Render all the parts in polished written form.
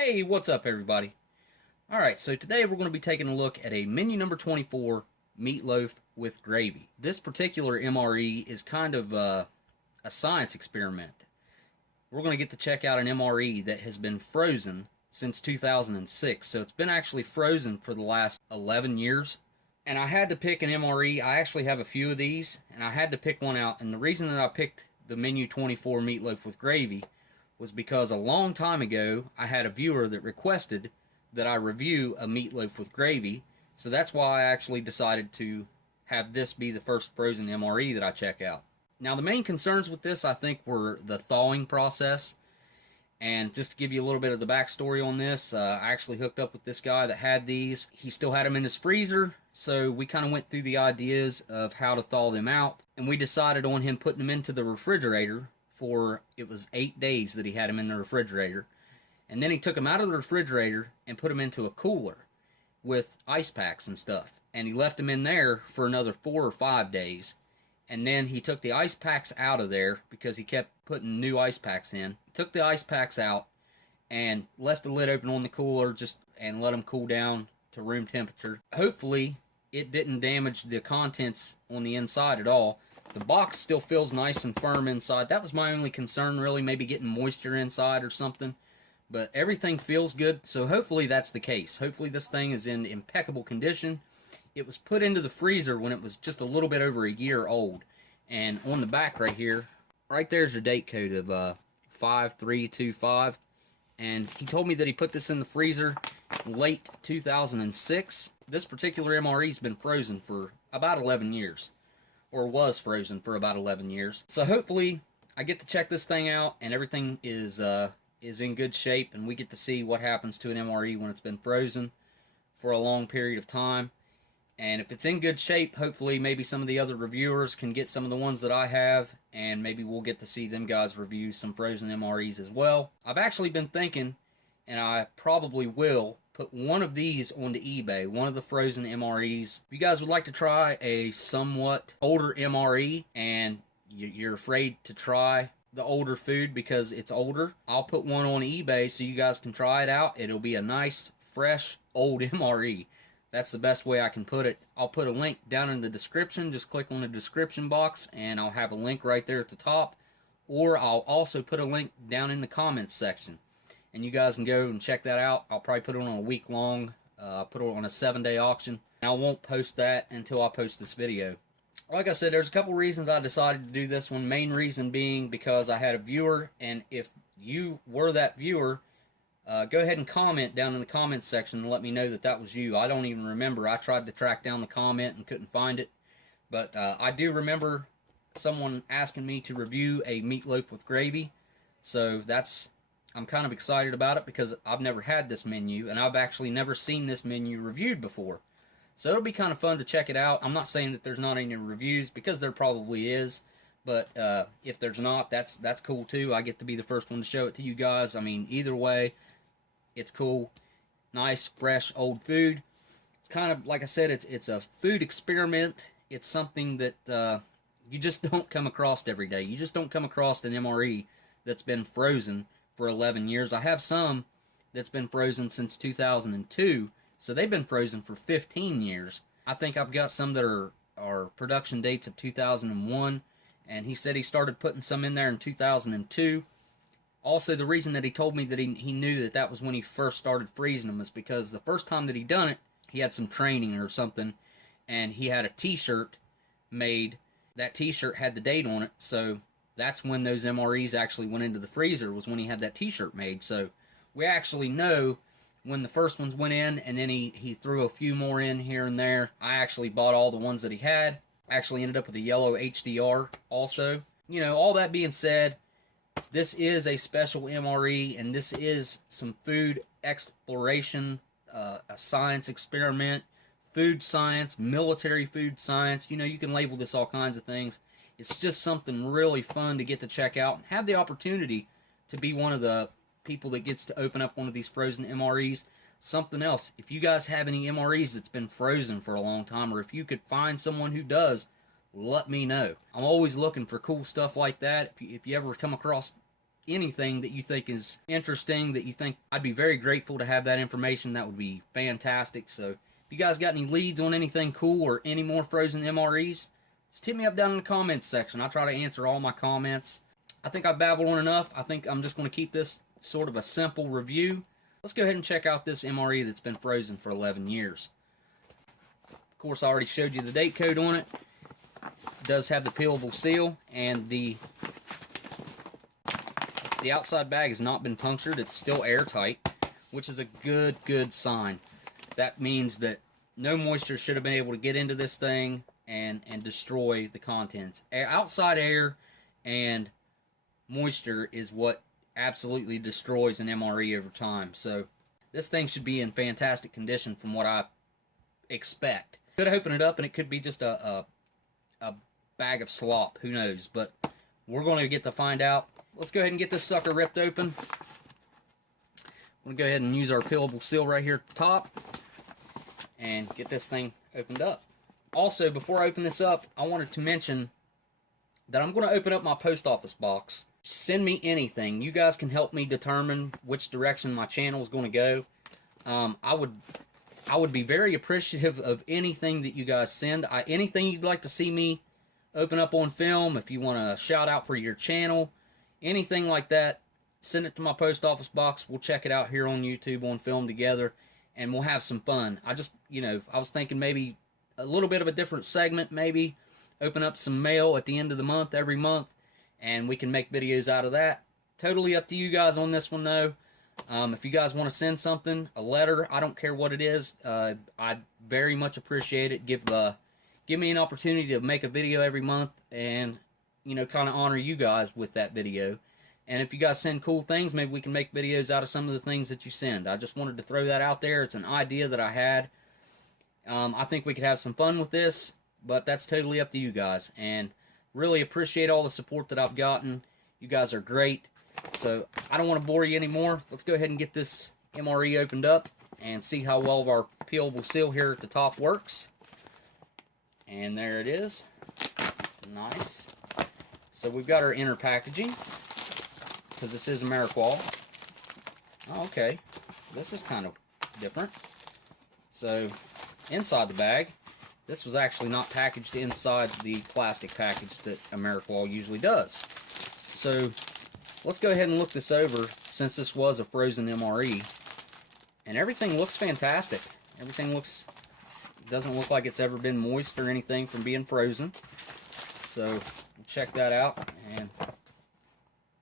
Hey, what's up everybody? Alright, so today we're going to be taking a look at a menu number 24, meatloaf with gravy. This particular MRE is kind of a science experiment. We're going to get to check out an MRE that has been frozen since 2006, so it's been actually frozen for the last 11 years. And I had to pick an MRE. I actually have a few of these, and I had to pick one out, and the reason that I picked the menu 24 meatloaf with gravy was because a long time ago I had a viewer that requested that I review a meatloaf with gravy, so that's why I actually decided to have this be the first frozen MRE that I check out. Now the main concerns with this I think were the thawing process, and just to give you a little bit of the backstory on this, I actually hooked up with this guy that had these. He still had them in his freezer, so we kind of went through the ideas of how to thaw them out, and we decided on him putting them into the refrigerator for, it was 8 days that he had them in the refrigerator, and then he took them out of the refrigerator and put them into a cooler with ice packs and stuff, and he left them in there for another 4 or 5 days, and then he took the ice packs out of there because he kept putting new ice packs in. Took the ice packs out and left the lid open on the cooler and let them cool down to room temperature. Hopefully it didn't damage the contents on the inside at all. The box still feels nice and firm inside. That was my only concern, really, maybe getting moisture inside or something. But everything feels good, so hopefully that's the case. Hopefully this thing is in impeccable condition. It was put into the freezer when it was just a little bit over a year old. And on the back right here, right there's your date code of 5325. And he told me that he put this in the freezer late 2006. This particular MRE's been frozen for about 11 years. Or was frozen for about 11 years. So hopefully I get to check this thing out and everything is in good shape, and we get to see what happens to an MRE when it's been frozen for a long period of time. And if it's in good shape, hopefully maybe some of the other reviewers can get some of the ones that I have, and maybe we'll get to see them guys review some frozen MREs as well. I've actually been thinking, and I probably will, put one of these onto eBay, one of the frozen MREs. If you guys would like to try a somewhat older MRE and you're afraid to try the older food because it's older, I'll put one on eBay so you guys can try it out. It'll be a nice, fresh, old MRE. That's the best way I can put it. I'll put a link down in the description. Just click on the description box and I'll have a link right there at the top. Or I'll also put a link down in the comments section, and you guys can go and check that out. I'll probably put it on a week long, put it on a 7-day auction. And I won't post that until I post this video. Like I said, there's a couple reasons I decided to do this one. Main reason being because I had a viewer, and if you were that viewer, go ahead and comment down in the comments section and let me know that that was you. I don't even remember. I tried to track down the comment and couldn't find it. But I do remember someone asking me to review a meatloaf with gravy. So I'm kind of excited about it because I've never had this menu, and I've actually never seen this menu reviewed before. So it'll be kind of fun to check it out. I'm not saying that there's not any reviews, because there probably is. But if there's not, that's cool too. I get to be the first one to show it to you guys. I mean, either way, it's cool. Nice, fresh, old food. It's kind of, like I said, it's a food experiment. It's something that you just don't come across every day. You just don't come across an MRE that's been frozen for 11 years. I have some that's been frozen since 2002, so they've been frozen for 15 years. I think I've got some that are production dates of 2001, and he said he started putting some in there in 2002. Also, the reason that he told me that he knew that was when he first started freezing them is because the first time that he done it, he had some training or something, and he had a t-shirt made. That t-shirt had the date on it, so that's when those MREs actually went into the freezer, was when he had that t-shirt made. So we actually know when the first ones went in, and then he threw a few more in here and there. I actually bought all the ones that he had. Actually ended up with a yellow HDR also. You know, all that being said, this is a special MRE, and this is some food exploration, a science experiment, food science, military food science. You know, you can label this all kinds of things. It's just something really fun to get to check out and have the opportunity to be one of the people that gets to open up one of these frozen MREs. Something else, if you guys have any MREs that's been frozen for a long time, or if you could find someone who does, let me know. I'm always looking for cool stuff like that. If you ever come across anything that you think is interesting, that you think I'd be very grateful to have that information. That would be fantastic. So if you guys got any leads on anything cool or any more frozen MREs, just hit me up down in the comments section. I try to answer all my comments. I think I've babbled on enough. I think I'm just going to keep this sort of a simple review. Let's go ahead and check out this MRE that's been frozen for 11 years. Of course, I already showed you the date code on it. It does have the peelable seal, and the outside bag has not been punctured. It's still airtight, which is a good sign. That means that no moisture should have been able to get into this thing and destroy the contents. Outside air and moisture is what absolutely destroys an MRE over time. So this thing should be in fantastic condition from what I expect. Could open it up and it could be just a bag of slop. Who knows? But we're going to get to find out. Let's go ahead and get this sucker ripped open. I'm going to go ahead and use our peelable seal right here at the top and get this thing opened up. Also, before I open this up, I wanted to mention that I'm going to open up my post office box. Send me anything. You guys can help me determine which direction my channel is going to go. I would be very appreciative of anything that you guys send. Anything you'd like to see me open up on film, if you want a shout out for your channel, anything like that, send it to my post office box. We'll check it out here on YouTube on film together, and we'll have some fun. I just, I was thinking maybe a little bit of a different segment, maybe open up some mail at the end of the month, every month, and we can make videos out of that. Totally up to you guys on this one, though. If you guys want to send something, a letter, I don't care what it is, I'd very much appreciate it. Give me an opportunity to make a video every month and, kind of honor you guys with that video. And if you guys send cool things, maybe we can make videos out of some of the things that you send. I just wanted to throw that out there. It's an idea that I had. I think we could have some fun with this, but that's totally up to you guys. And really appreciate all the support that I've gotten. You guys are great. So I don't want to bore you anymore. Let's go ahead and get this MRE opened up and see how well of our peelable seal here at the top works. And there it is. Nice. So we've got our inner packaging, because this is Ameriqual. Oh, okay. This is kind of different. So inside the bag, this was actually not packaged inside the plastic package that Ameriqual usually does. So let's go ahead and look this over, since this was a frozen MRE. And everything looks fantastic. Everything doesn't look like it's ever been moist or anything from being frozen. So we'll check that out. And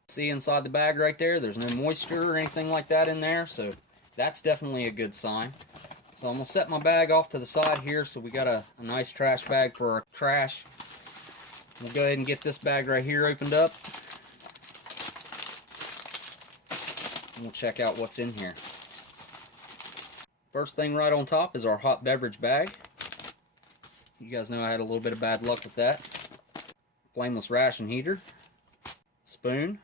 see inside the bag right there, there's no moisture or anything like that in there. So that's definitely a good sign. So I'm going to set my bag off to the side here. So we got a nice trash bag for our trash. We'll go ahead and get this bag right here opened up. And we'll check out what's in here. First thing right on top is our hot beverage bag. You guys know I had a little bit of bad luck with that. Flameless ration heater. Spoon.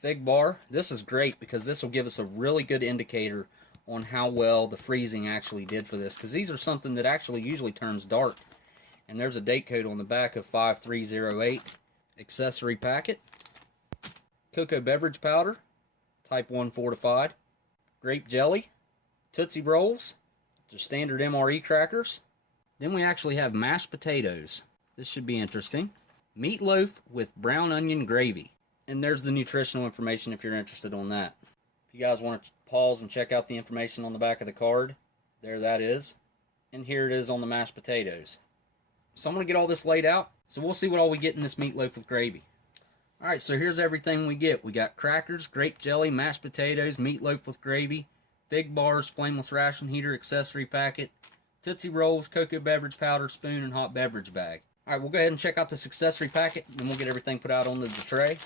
Fig bar. This is great because this will give us a really good indicator on how well the freezing actually did for this, because these are something that actually usually turns dark. And there's a date code on the back of 5308. Accessory packet. Cocoa beverage powder. Type 1 fortified. Grape jelly. Tootsie Rolls. They're standard MRE crackers. Then we actually have mashed potatoes. This should be interesting. Meatloaf with brown onion gravy. And there's the nutritional information if you're interested on that. If you guys want to pause and check out the information on the back of the card, there that is. And here it is on the mashed potatoes. So I'm going to get all this laid out. So we'll see what all we get in this meatloaf with gravy. Alright, so here's everything we get. We got crackers, grape jelly, mashed potatoes, meatloaf with gravy, fig bars, flameless ration heater, accessory packet, Tootsie Rolls, cocoa beverage powder, spoon, and hot beverage bag. Alright, we'll go ahead and check out this accessory packet, and then we'll get everything put out onto the tray.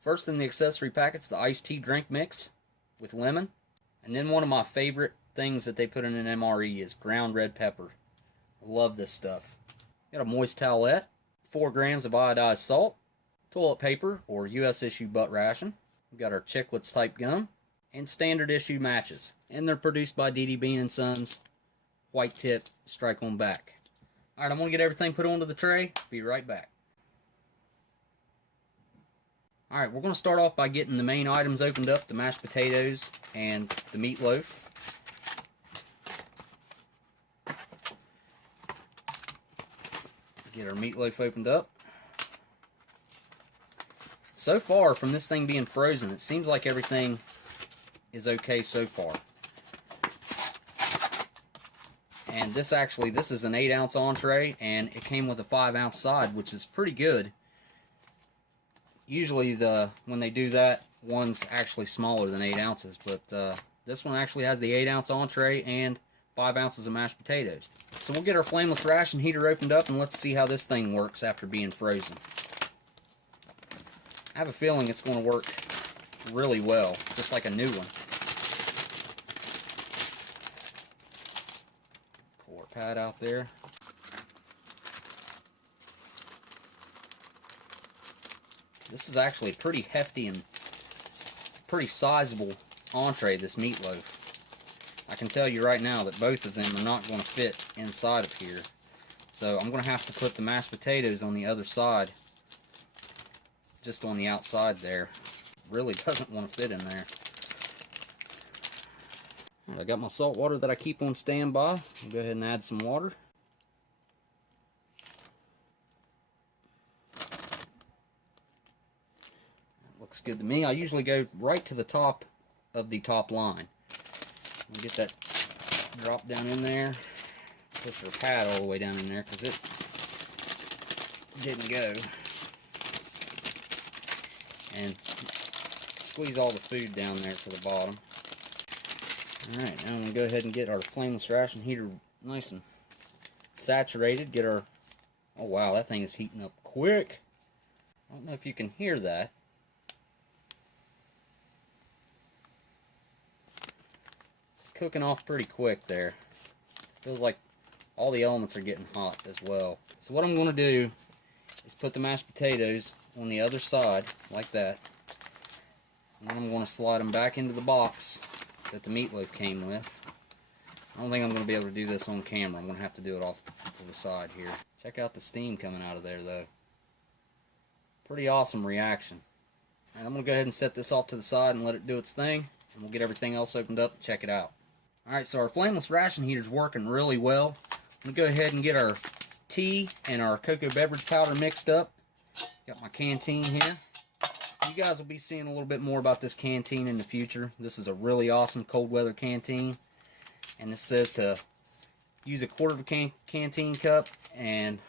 First in the accessory packet's the iced tea drink mix with lemon. And then one of my favorite things that they put in an MRE is ground red pepper. I love this stuff. Got a moist towelette, 4 grams of iodized salt, toilet paper or US issue butt ration. We've got our Chiclets type gum, and standard issue matches. And they're produced by DD Bean & Sons, white tip, strike on back. Alright, I'm going to get everything put onto the tray. Be right back. Alright, we're going to start off by getting the main items opened up, the mashed potatoes and the meatloaf. Get our meatloaf opened up. So far, from this thing being frozen, it seems like everything is okay so far. And this is an 8-ounce entree, and it came with a 5-ounce side, which is pretty good. Usually, when they do that, one's actually smaller than 8 ounces, but this one actually has the 8-ounce entree and 5 ounces of mashed potatoes. So we'll get our flameless ration heater opened up, and let's see how this thing works after being frozen. I have a feeling it's going to work really well, just like a new one. Pull our pad out there. This is actually a pretty hefty and pretty sizable entree, this meatloaf. I can tell you right now that both of them are not going to fit inside of here. So I'm going to have to put the mashed potatoes on the other side, just on the outside there. Really doesn't want to fit in there. I got my salt water that I keep on standby. I'll go ahead and add some water. Looks good to me. I usually go right to the top of the top line. We'll get that drop down in there. Push our pad all the way down in there because it didn't go. And squeeze all the food down there to the bottom. Alright, now I'm going to go ahead and get our flameless ration heater nice and saturated. Get our... Oh wow, that thing is heating up quick. I don't know if you can hear that. It's cooking off pretty quick there. Feels like all the elements are getting hot as well. So what I'm going to do is put the mashed potatoes on the other side, like that. And then I'm going to slide them back into the box that the meatloaf came with. I don't think I'm going to be able to do this on camera. I'm going to have to do it off to the side here. Check out the steam coming out of there, though. Pretty awesome reaction. And I'm going to go ahead and set this off to the side and let it do its thing. And we'll get everything else opened up and check it out. Alright, so our flameless ration heater's working really well. I'm going to go ahead and get our tea and our cocoa beverage powder mixed up. Got my canteen here. You guys will be seeing a little bit more about this canteen in the future. This is a really awesome cold weather canteen. And this says to use a quarter of a canteen cup. And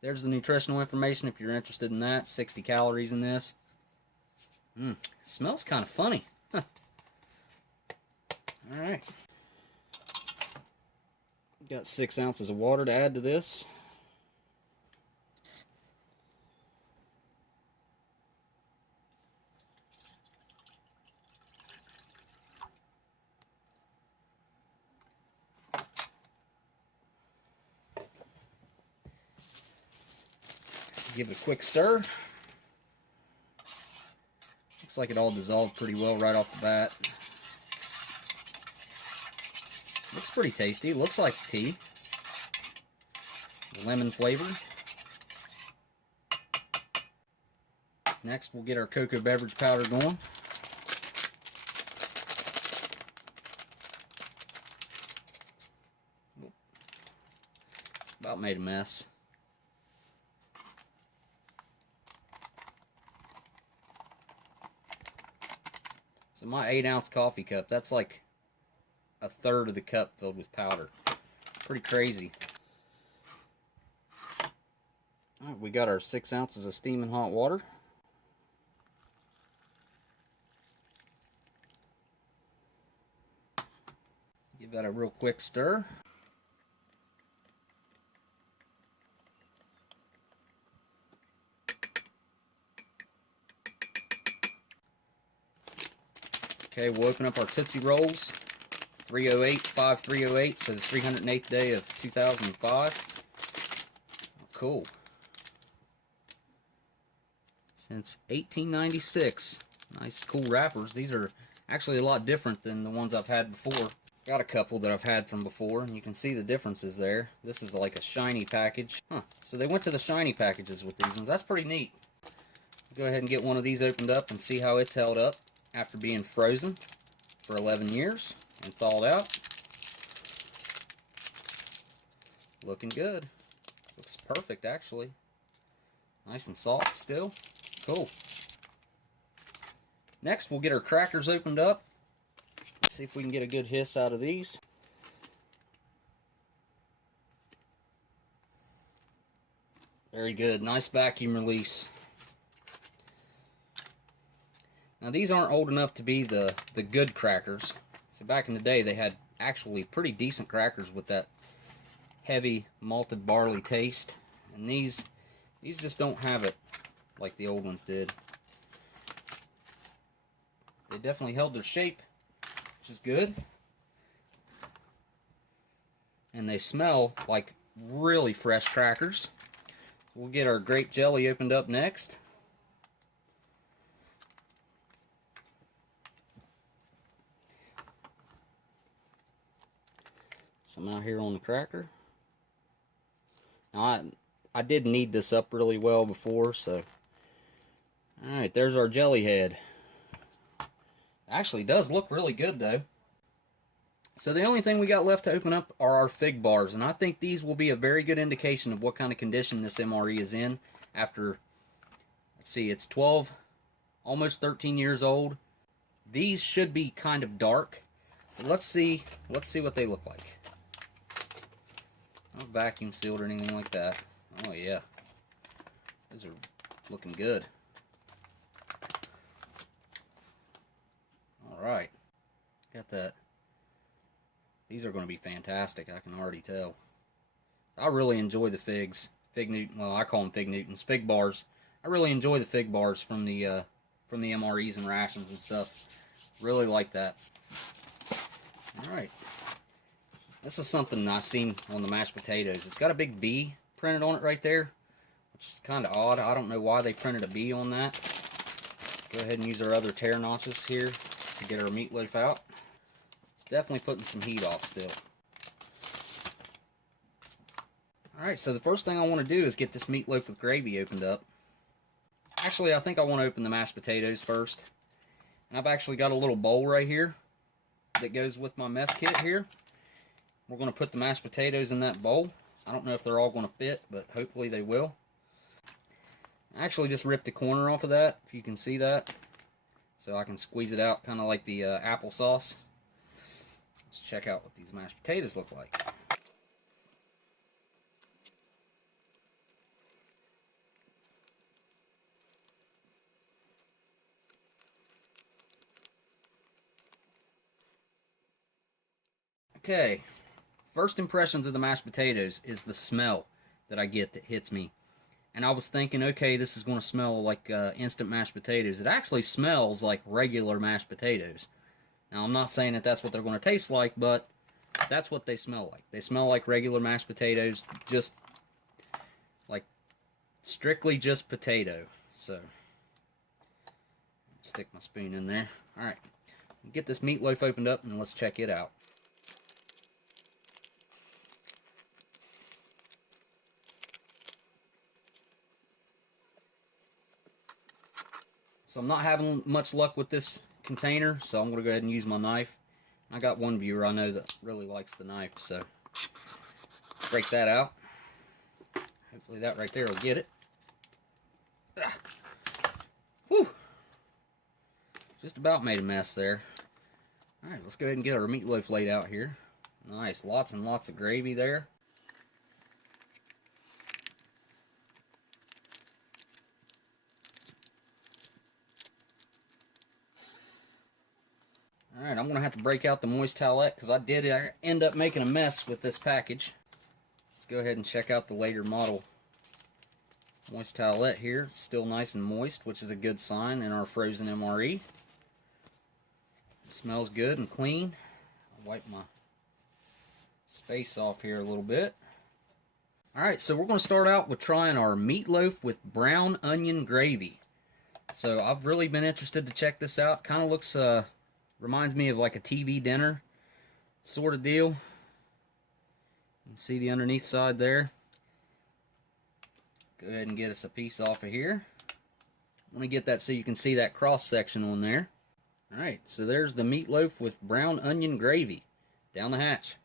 there's the nutritional information if you're interested in that. 60 calories in this. Smells kind of funny. Huh. Alright. Got 6 ounces of water to add to this. Give it a quick stir. Looks like it all dissolved pretty well right off the bat. Looks pretty tasty. Looks like tea. Lemon flavor. Next, we'll get our cocoa beverage powder going. It's about made a mess. So my 8-ounce coffee cup, that's like a third of the cup filled with powder. Pretty crazy. Alright, we got our 6 ounces of steaming hot water. Give that a real quick stir. Okay, we'll open up our Tootsie Rolls. 308-5308, so the 308th day of 2005. Oh, cool. Since 1896. Nice, cool wrappers. These are actually a lot different than the ones I've had before. Got a couple that I've had from before, and you can see the differences there. This is like a shiny package. So they went to the shiny packages with these ones. That's pretty neat. Go ahead and get one of these opened up and see how it's held up after being frozen for 11 years and thawed out. Looking good. Looks perfect, actually. Nice and soft still. Cool. Next, we'll get our crackers opened up. See if we can get a good hiss out of these. Very good. Nice vacuum release. Now these aren't old enough to be the good crackers. So back in the day they had actually pretty decent crackers with that heavy malted barley taste. And these just don't have it like the old ones did. They definitely held their shape, which is good. And they smell like really fresh crackers. We'll get our grape jelly opened up next. Some out here on the cracker. Now I did knead this up really well before, so. Alright, there's our jelly head. Actually does look really good though. So the only thing we got left to open up are our fig bars, and I think these will be a very good indication of what kind of condition this MRE is in after, let's see, it's 12, almost 13 years old. These should be kind of dark. But let's see what they look like. Not vacuum sealed or anything like that. Oh yeah, those are looking good. All right, got that. These are going to be fantastic, I can already tell. I really enjoy the figs. Fig Newton, well, I call them Fig Newtons. Fig bars. I really enjoy the fig bars from the MREs and rations and stuff. Really like that. Alright. This is something I seen on the mashed potatoes. It's got a big B printed on it right there, which is kind of odd. I don't know why they printed a B on that. Go ahead and use our other tear notches here to get our meatloaf out. Definitely putting some heat off still. Alright, so the first thing I want to do is get this meatloaf with gravy opened up. Actually, I think I want to open the mashed potatoes first. And I've actually got a little bowl right here that goes with my mess kit here. We're going to put the mashed potatoes in that bowl. I don't know if they're all going to fit, but hopefully they will. I actually just ripped the corner off of that, if you can see that. So I can squeeze it out kind of like the applesauce. Let's check out what these mashed potatoes look like. Okay, first impressions of the mashed potatoes is the smell that I get that hits me. And I was thinking, okay, this is going to smell like instant mashed potatoes. It actually smells like regular mashed potatoes. Now, I'm not saying that that's what they're going to taste like, but that's what they smell like. They smell like regular mashed potatoes, just like strictly just potato. So, stick my spoon in there. All right, get this meatloaf opened up and let's check it out. So I'm not having much luck with this container, so I'm going to go ahead and use my knife. I got one viewer I know that really likes the knife, so break that out. Hopefully that right there will get it. Whew! Just about made a mess there. Alright, let's go ahead and get our meatloaf laid out here. Nice, lots and lots of gravy there. Alright, I'm going to have to break out the moist towelette because I did end up making a mess with this package. Let's go ahead and check out the later model moist towelette here. It's still nice and moist, which is a good sign in our frozen MRE. It smells good and clean. I'll wipe my space off here a little bit. Alright, so we're going to start out with trying our meatloaf with brown onion gravy. So I've really been interested to check this out. Kind of looks... reminds me of like a TV dinner sort of deal. You can see the underneath side there. Go ahead and get us a piece off of here. Let me get that so you can see that cross section on there. Alright, so there's the meatloaf with brown onion gravy down the hatch.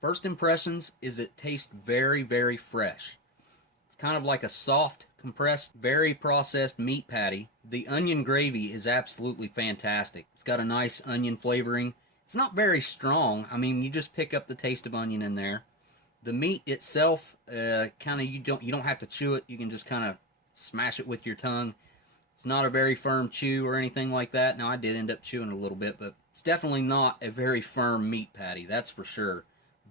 First impressions is it tastes very, very fresh. It's kind of like a soft, compressed, very processed meat patty. The onion gravy is absolutely fantastic. It's got a nice onion flavoring. It's not very strong. I mean, you just pick up the taste of onion in there. The meat itself, kind of you don't have to chew it. You can just kind of smash it with your tongue. It's not a very firm chew or anything like that. Now, I did end up chewing a little bit, but it's definitely not a very firm meat patty, that's for sure.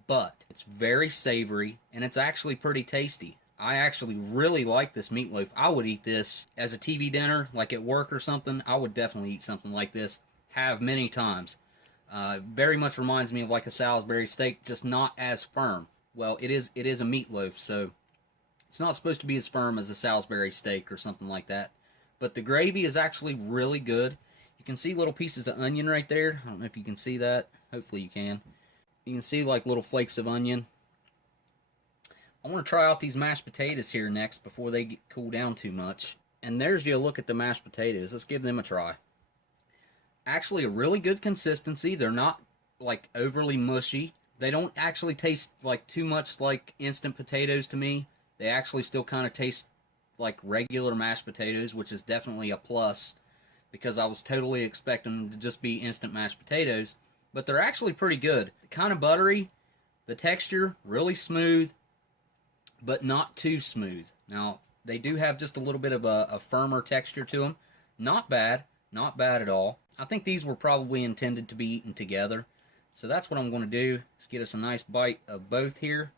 But it's very savory, and it's actually pretty tasty. I actually really like this meatloaf. I would eat this as a TV dinner, like at work or something. I would definitely eat something like this, have many times. Very much reminds me of like a Salisbury steak, just not as firm. Well, it is a meatloaf, so it's not supposed to be as firm as a Salisbury steak or something like that. But the gravy is actually really good. You can see little pieces of onion right there. I don't know if you can see that. Hopefully you can. You can see like little flakes of onion. I want to try out these mashed potatoes here next before they get cool down too much. And there's you look at the mashed potatoes. Let's give them a try. Actually a really good consistency. They're not like overly mushy. They don't actually taste like too much like instant potatoes to me. They actually still kind of taste like regular mashed potatoes, which is definitely a plus because I was totally expecting them to just be instant mashed potatoes. But they're actually pretty good. Kind of buttery. The texture, really smooth, but not too smooth. Now, they do have just a little bit of a firmer texture to them. Not bad. Not bad at all. I think these were probably intended to be eaten together. So that's what I'm going to do. Let's get us a nice bite of both here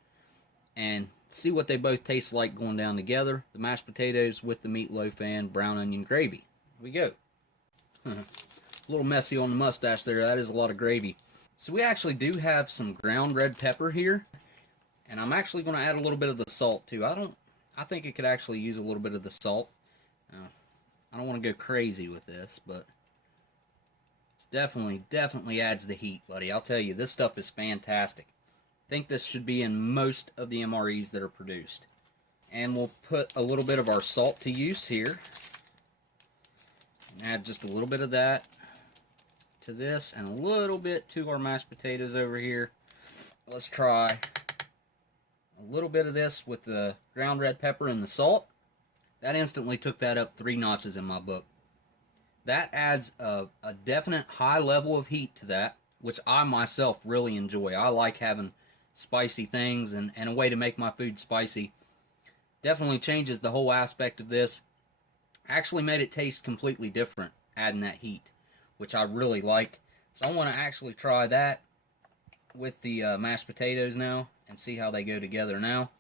and see what they both taste like going down together. The mashed potatoes with the meatloaf and brown onion gravy. Here we go. A little messy on the mustache there. That is a lot of gravy. So we actually do have some ground red pepper here. And I'm actually going to add a little bit of the salt too. I think it could actually use a little bit of the salt. I don't want to go crazy with this, but it's definitely adds the heat, buddy. I'll tell you, this stuff is fantastic. I think this should be in most of the MREs that are produced. And we'll put a little bit of our salt to use here. And add just a little bit of that to this and a little bit to our mashed potatoes over here. Let's try a little bit of this with the ground red pepper and the salt. That instantly took that up 3 notches in my book. That adds a definite high level of heat to that, which I myself really enjoy. I like having spicy things and a way to make my food spicy. Definitely changes the whole aspect of this. Actually made it taste completely different, adding that heat, which I really like. So I want to actually try that with the mashed potatoes now and see how they go together now.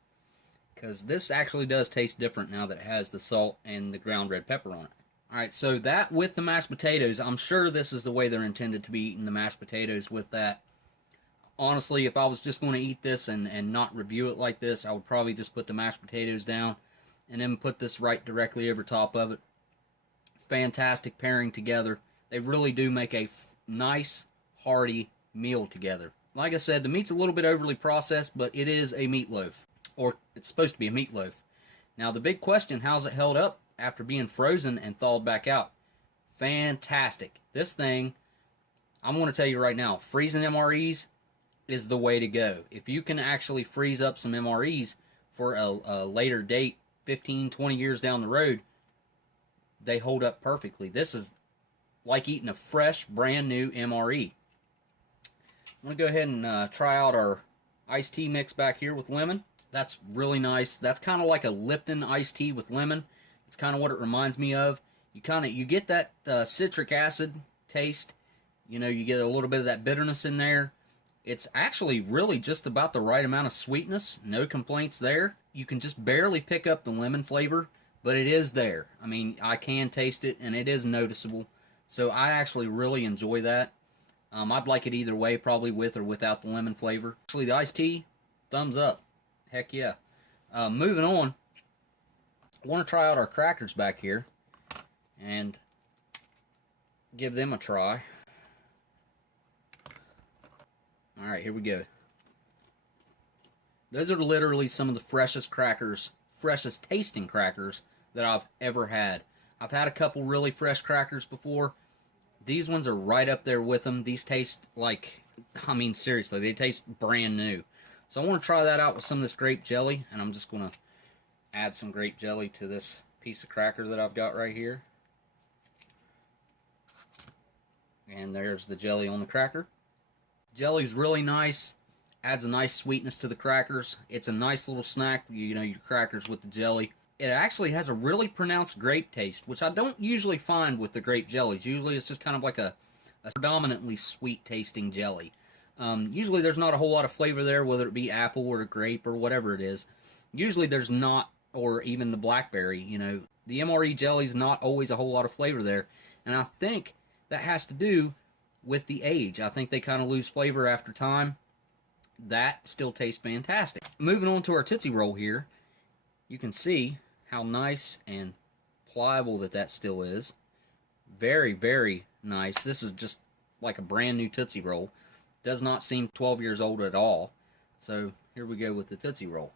Because this actually does taste different now that it has the salt and the ground red pepper on it. Alright, so that with the mashed potatoes, I'm sure this is the way they're intended to be eating the mashed potatoes with that. Honestly, if I was just going to eat this and not review it like this, I would probably just put the mashed potatoes down and then put this right directly over top of it. Fantastic pairing together. They really do make a nice, hearty meal together. Like I said, the meat's a little bit overly processed, but it is a meatloaf. Or it's supposed to be a meatloaf. Now, the big question, how's it held up after being frozen and thawed back out? Fantastic. This thing, I'm going to tell you right now, freezing MREs is the way to go. If you can actually freeze up some MREs for a later date, 15, 20 years down the road, they hold up perfectly. This is like eating a fresh, brand new MRE. I'm going to go ahead and try out our iced tea mix back here with lemon. That's really nice. That's kind of like a Lipton iced tea with lemon. It's kind of what it reminds me of. You get that citric acid taste. You know, you get a little bit of that bitterness in there. It's actually really just about the right amount of sweetness. No complaints there. You can just barely pick up the lemon flavor, but it is there. I mean, I can taste it, and it is noticeable. So I actually really enjoy that. I'd like it either way, probably with or without the lemon flavor. Actually, the iced tea, thumbs up. Heck yeah. Moving on, I want to try out our crackers back here and give them a try. Alright, here we go. Those are literally some of the freshest crackers, freshest tasting crackers that I've ever had. I've had a couple really fresh crackers before. These ones are right up there with them. These taste like, I mean, seriously, they taste brand new. So I want to try that out with some of this grape jelly, and I'm just going to add some grape jelly to this piece of cracker that I've got right here. And there's the jelly on the cracker. Jelly's really nice. Adds a nice sweetness to the crackers. It's a nice little snack, you know, your crackers with the jelly. It actually has a really pronounced grape taste, which I don't usually find with the grape jellies. Usually it's just kind of like a predominantly sweet tasting jelly. Usually there's not a whole lot of flavor there, whether it be apple or grape or whatever it is. Usually there's not, or even the blackberry, you know. The MRE jelly's not always a whole lot of flavor there. And I think that has to do with the age. I think they kind of lose flavor after time. That still tastes fantastic. Moving on to our Tootsie Roll here, you can see how nice and pliable that still is. Very, very nice. This is just like a brand new Tootsie Roll. Does not seem 12 years old at all. So here we go with the Tootsie Roll.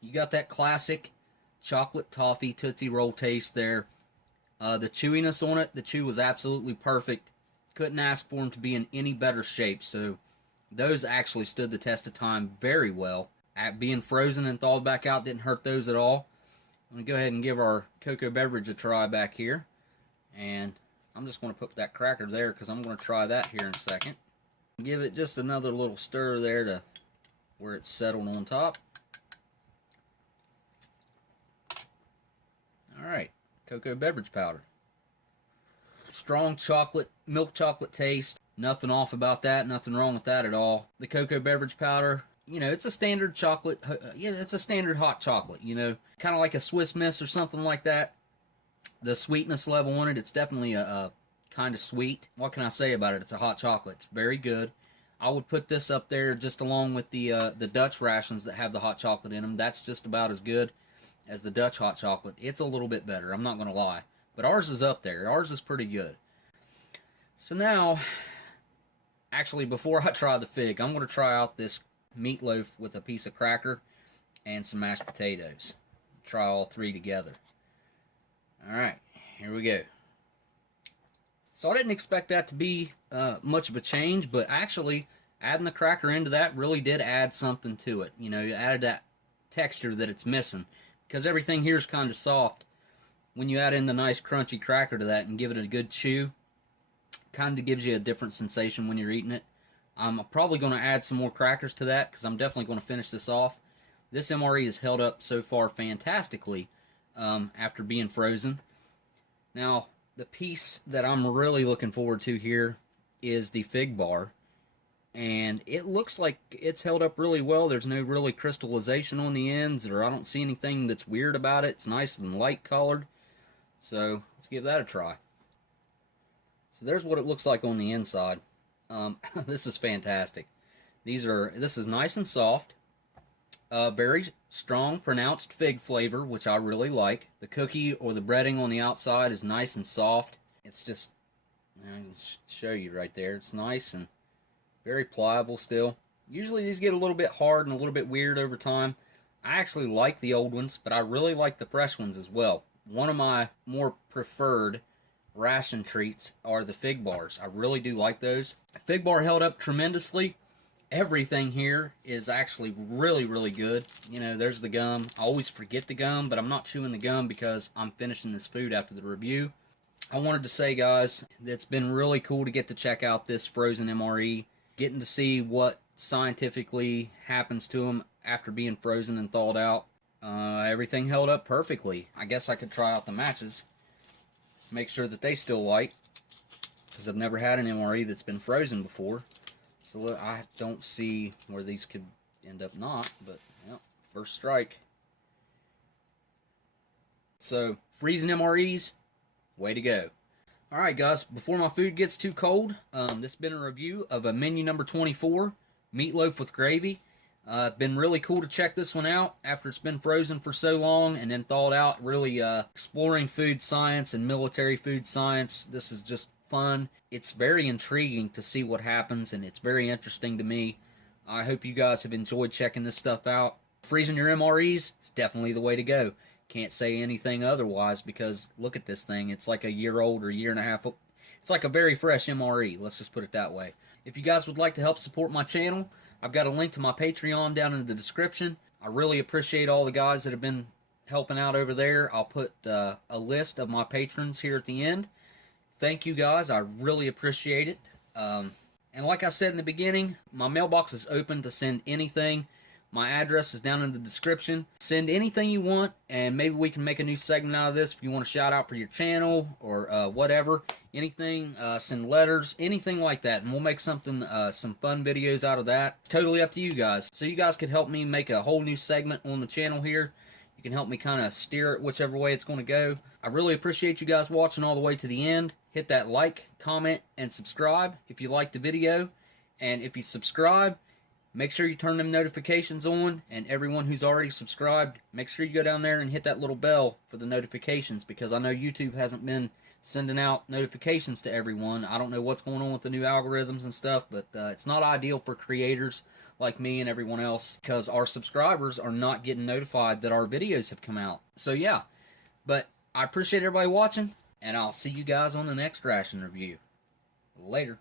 You got that classic chocolate toffee Tootsie Roll taste there. The chewiness on it, the chew was absolutely perfect. Couldn't ask for them to be in any better shape. So those actually stood the test of time very well. At being frozen and thawed back out didn't hurt those at all. I'm going to go ahead and give our cocoa beverage a try back here. And I'm just going to put that cracker there because I'm going to try that here in a second. Give it just another little stir there to where it's settled on top. Alright, cocoa beverage powder. Strong chocolate, milk chocolate taste. Nothing off about that, nothing wrong with that at all. The cocoa beverage powder, you know, it's a standard chocolate, yeah, it's a standard hot chocolate, you know, kind of like a Swiss Miss or something like that. The sweetness level on it, it's definitely a kind of sweet. What can I say about it? It's a hot chocolate. It's very good. I would put this up there just along with the Dutch rations that have the hot chocolate in them. That's just about as good as the Dutch hot chocolate. It's a little bit better, I'm not going to lie. But ours is up there. Ours is pretty good. So now, actually, before I try the fig, I'm going to try out this meatloaf with a piece of cracker and some mashed potatoes. Try all three together. Alright, here we go. So I didn't expect that to be much of a change, but actually, adding the cracker into that really did add something to it. You know, it added that texture that it's missing. Because everything here is kind of soft. When you add in the nice crunchy cracker to that and give it a good chew, kind of gives you a different sensation when you're eating it. I'm probably going to add some more crackers to that because I'm definitely going to finish this off. This MRE has held up so far fantastically after being frozen. Now, the piece that I'm really looking forward to here is the fig bar. And it looks like it's held up really well. There's no really crystallization on the ends, or I don't see anything that's weird about it. It's nice and light colored. So let's give that a try. So there's what it looks like on the inside. This is fantastic. This is nice and soft. Very strong, pronounced fig flavor, which I really like. The cookie or the breading on the outside is nice and soft. It's just, I can show you right there. It's nice and very pliable still. Usually these get a little bit hard and a little bit weird over time. I actually like the old ones, but I really like the fresh ones as well. One of my more preferred ration treats are the fig bars. I really do like those. Fig bar held up tremendously. Everything here is actually really, really good. You know, there's the gum. I always forget the gum, but I'm not chewing the gum because I'm finishing this food after the review. I wanted to say, guys, it's been really cool to get to check out this frozen MRE. Getting to see what scientifically happens to them after being frozen and thawed out. Everything held up perfectly. I guess I could try out the matches. Make sure that they still light. Because I've never had an MRE that's been frozen before. So I don't see where these could end up not. But, yep, first strike. So, freezing MREs, way to go. Alright guys, before my food gets too cold, this has been a review of a menu number 24, meatloaf with gravy. Been really cool to check this one out after it's been frozen for so long and then thawed out. Really exploring food science and military food science. This is just fun. It's very intriguing to see what happens, and it's very interesting to me. I hope you guys have enjoyed checking this stuff out. Freezing your MREs is definitely the way to go. Can't say anything otherwise, because look at this thing. It's like a year old or a year and a half. It's like a very fresh MRE. Let's just put it that way. If you guys would like to help support my channel, I've got a link to my Patreon down in the description. I really appreciate all the guys that have been helping out over there. I'll put a list of my patrons here at the end. Thank you guys. I really appreciate it. And like I said in the beginning, my mailbox is open to send anything. My address is down in the description. Send anything you want, and maybe we can make a new segment out of this if you want a shout out for your channel or whatever. Anything, send letters, anything like that, and we'll make something, some fun videos out of that. It's totally up to you guys. So you guys could help me make a whole new segment on the channel here. You can help me kind of steer it whichever way it's going to go. I really appreciate you guys watching all the way to the end. Hit that like, comment, and subscribe if you liked the video. And if you subscribe, make sure you turn them notifications on. And everyone who's already subscribed, make sure you go down there and hit that little bell for the notifications, because I know YouTube hasn't been sending out notifications to everyone. I don't know what's going on with the new algorithms and stuff, but it's not ideal for creators like me and everyone else, because our subscribers are not getting notified that our videos have come out. So yeah, but I appreciate everybody watching, and I'll see you guys on the next ration review. Later.